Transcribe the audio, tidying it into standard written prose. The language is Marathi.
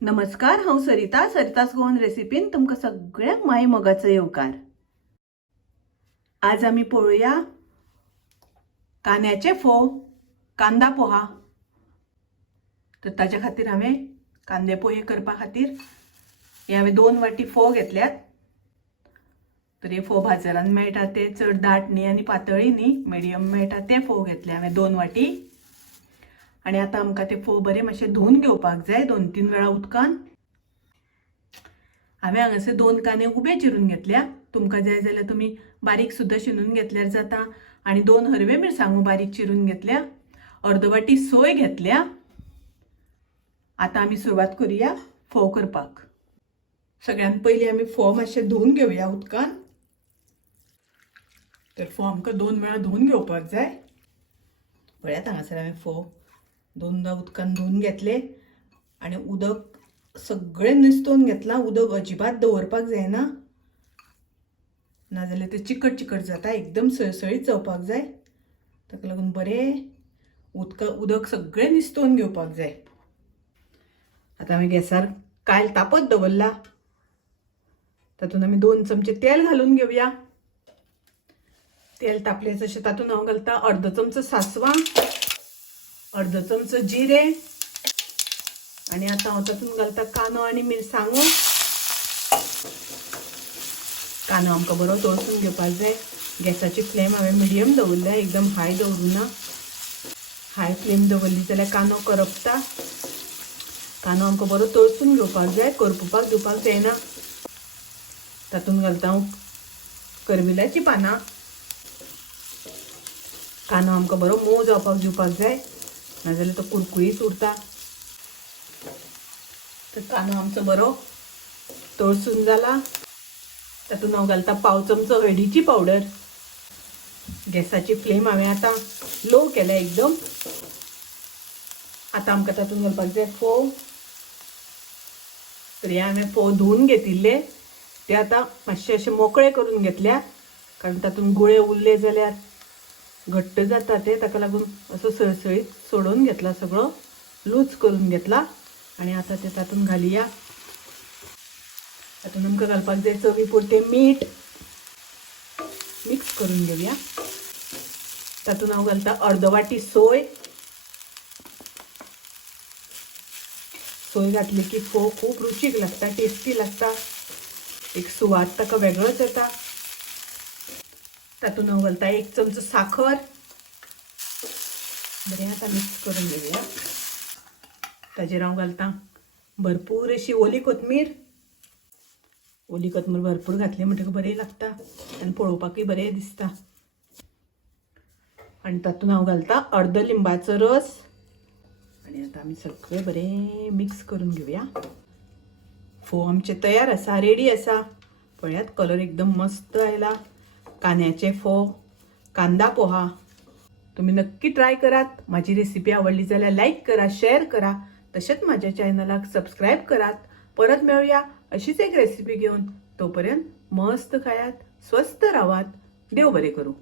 नमस्कार, हांव सरितास गोवन रेसिपीन तुमकां सगळ्यांक माय मोगाचो येवकार। आज आमी पळोवया कांद्याचे फोव, कांदा पोहा। तर ताच्या खातीर हांवें कांदे पोहे करपा खातीर हांवें 2 वाटी फोव घेतल्यात। तर हे फोव बाजारांत मेळटा ते चड दाट न्ही आनी पातळी न्ही, मिडियम मेळटा ते फोव घेतले हांवें 2 वाटी। आणि आता आमकां ते फोव बरे मातशे धुवन घेवपाक जाय 2-3 वेळा उदकान। हांवें हांगासर 2 कांदे उबे चिरून घेतल्या, तुमकां जाय जाल्यार तुमी बारीक सुद्दां शिनून घेतल्यार जाता। आणि 2 हरवे मिरसांगो बारीक चिरून घेतल्या, अर्द वाटी सोय घेतल्या। आता आमी सुरवात करूया फोव करपाक। सगळ्यात पयलीं आमी फोव मातशे धुवन घेवया उदकान। तर फोव आमकां 2 वेळा धुवन घेवपाक जाय। पळयात हांगासर हांवें फोव 2दा उदकान धुवन घेतले आणि उदक सगळे निस्तोवन घेतला। उदक अजिबात दवरपाक जायना, नाजाल्यार ते चिकट जाता, एकदम सळसळीत जावपाक जाय। ताका लागून बरे उदक सगळे निस्तोवन घेवपाक जाय। आता आमी गॅसार कायल तापत दवरला, तातूंत आमी 2 चमचे तेल घालून घेवया। तेल तापले जशें तातूंत हांव घालता अर्द चमचो सासवां, अर्द चमचो जिरे, आणि आता हांव तातूंत घालता कांदो आनी मिरसांगो। कांदो आमकां बरो तळसून घेवपाक जाय। गॅसाची फ्लेम हांवें मिडियम दवरल्या, एकदम हाय दवरूना। हाय फ्लेम दवरली जाल्यार कांदो करपता। कांदो आमकां बरो तळसून घेवपाक जाय, करपुपाक दिवपाक जायना। तातूंत घालता हांव करविल्याची पानां। कांदो आमकां बरो मोव जावपाक दिवपाक जाय, नाजाल्यार तो कुरकुरीत उरता। तर कांदो आमचो बरो तळसून जाला। तातूंत हांव घालता पाव चमचो हळदीची पावडर। गॅसाची फ्लेम हांवें आतां लो केल्या एकदम। आता आमकां तातूंत घालपाक जाय फोव। तर हे हांवें फोव धुवन घेतिल्ले, ते आतां मातशे अशे मोकळे करून घेतल्या, कारण तातूंत गुळे उरले जाल्यार घट्ट जाता ते, ताका लागून असो सळसळीत सोडून घेतला, सगळो लूज करून घेतला। आणि आता ते तातूंत घालुया। तातूंत आमकां घालपाक जाय चवी पुरते मीठ, मिक्स करून घेवया। तातूंत हांव घालता अर्द वाटी सोय। सोय घातली की फोव खूब रुचीक लागता, टेस्टी लागता, एक सुवाद ताका वेगळोच येता। तातूंत हांव घालता 1 चमचो साखर। बरें आता मिक्स करून घेवया। ताजेर हांव घालता भरपूर अशी ओली कोथमीर। ओली कोथमीर भरपूर घातली म्हणटकीर बरें लागता आनी पळोवपाकूय बरें दिसता। आनी तातूंत हांव घालता अर्द लिंबाचो रस। आनी आतां आमी सगळें बरें मिक्स करून घेवया। फोव आमचे तयार आसा, रेडी आसा। पळयात कलर एकदम मस्त आयला। कांद्याचे फोव, कांदा पोहा। तुम्ही नक्की ट्राय करात। माझी रेसिपी आवडली जाल्यार लाईक करा, शेअर करा, तसेच माझ्या चॅनलाक सबस्क्राईब करात। परत मेळूया अशीच एक रेसिपी घेऊन। तोपर्यंत मस्त खायात, स्वस्त राहात, देव बरे करू।